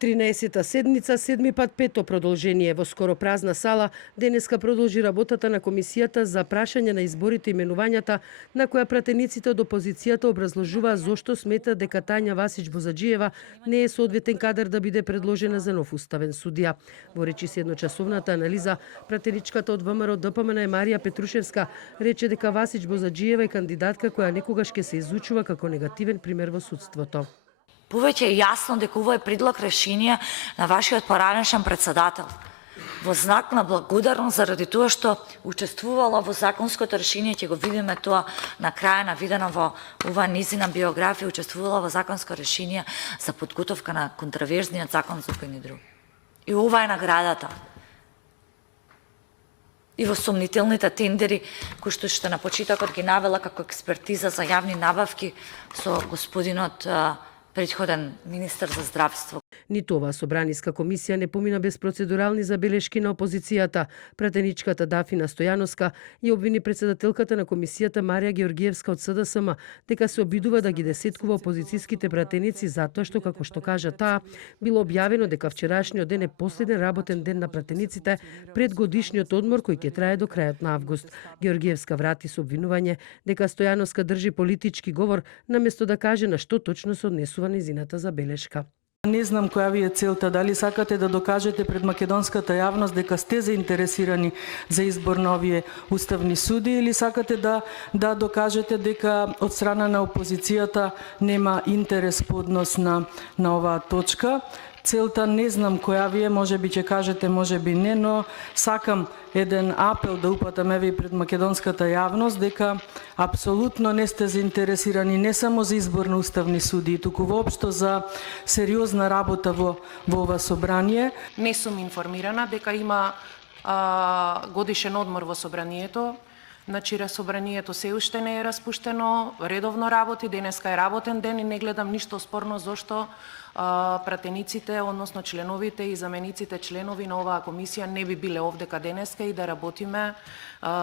13-та седмица, седми пат пето продолжение во скоро празна сала, денеска продолжи работата на комисијата за прашање на изборите и именувањата, на која пратениците од опозицијата образложуваа зошто смета дека Тања Васич Бозаџиева не е соодветен кадар да биде предложена за нов уставен судија. Во речиси едночасовната анализа, пратеничката од ВМРО ДПМН Марија Петрушевска рече дека Васич Бозаџиева е кандидатка која некогаш ќе се изучува како негативен пример во судството. Повеќе е јасно дека ова е предлог решение на вашиот поранешен председател. Во знак на благодарност заради тоа што учествувала во законското решение, ќе го видиме тоа на крај на видено во ова низина биографија, учествувала во законско решение за подготовка на контраверзниот закон за упојни други. И ова е наградата. И во сомнителните тендери, кои што на почетокот ги навела како експертиза за јавни набавки со господинот претходен министер за здравство. Ниту оваа собраниска комисија не помина без процедурални забелешки на опозицијата. Пратеничката Дафина Стојановска ја обвини председателката на комисијата Марија Георгиевска од СДСМ дека се обидува да ги десеткува опозицијските пратеници затоа што, како што кажа таа, било објавено дека вчерашниот ден е последен работен ден на пратениците пред годишниот одмор кој ќе трае до крајот на август. Георгиевска врати со обвинување дека Стојановска држи политички говор наместо да каже на што точно се однесува нејзината забелешка. Не знам која ви е целта, дали сакате да докажете пред македонската јавност дека сте заинтересирани за избор на овие уставни суди или сакате да докажете дека од страна на опозицијата нема интерес по однос на оваа точка. Целта не знам која ви е, можеби ќе кажете, можеби не, но сакам еден апел да упатам еве пред македонската јавност дека апсолутно не сте заинтересирани не само за избор на уставни суди, туку воопшто за сериозна работа во ова собрание. Не сум информирана дека има годишен одмор во собранието. Значи, собранието се уште не е распуштено, редовно работи, денеска е работен ден и не гледам ништо спорно зошто пратениците, односно членовите и замениците членови на оваа комисија не би биле овдека денеска и да работиме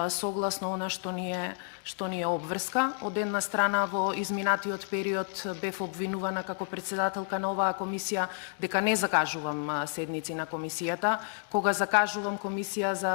согласно она што ни е обврска. Од една страна во изминатиот период бев обвинувана како председателка на оваа комисија дека не закажувам седници на комисијата. Кога закажувам комисија за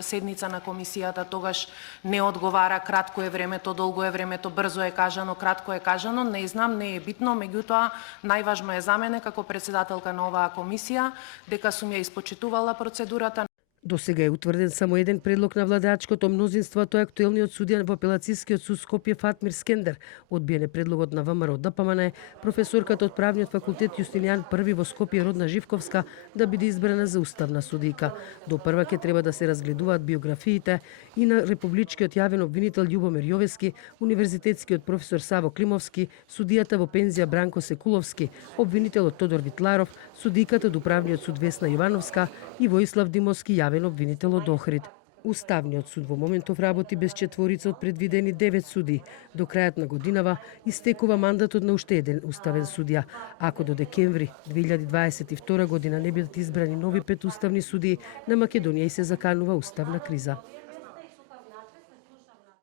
седница на комисијата, тогаш не одговара, кратко е времето, долго е времето, брзо е кажано, кратко е кажано, не знам, не е битно, меѓутоа најважно е за мене како председателка на оваа комисија дека сум ја испочитувала процедурата. До сега е утврден само еден предлог на владеачкото мнозинство, тоа е актуелниот судија во апелацијскиот суд Скопје Фатмир Скендер. Одбиен е предлогот на ВМРО ДПМН, професорката од правниот факултет Јустинијан I во Скопје Родна Живковска да биде избрана за уставна судика. До прва ќе треба да се разгледуваат биографиите и на републичкиот јавен обвинител Љубомир Јовески, универзитетскиот професор Саво Климовски, судијата во пензија Бранко Секуловски, обвинителот Тодор Витларов, судиката од управниот суд Весна Јовановска и Воислав Димовски, јавен обвинител од Охрид. Уставниот суд во моментов работи без четворица од предвидени 9 суди. До крајот на годинава истекува мандатот на уште еден уставен судија. Ако до декември 2022 година не бидат избрани нови 5 уставни суди, на Македонија и се заканува уставна криза.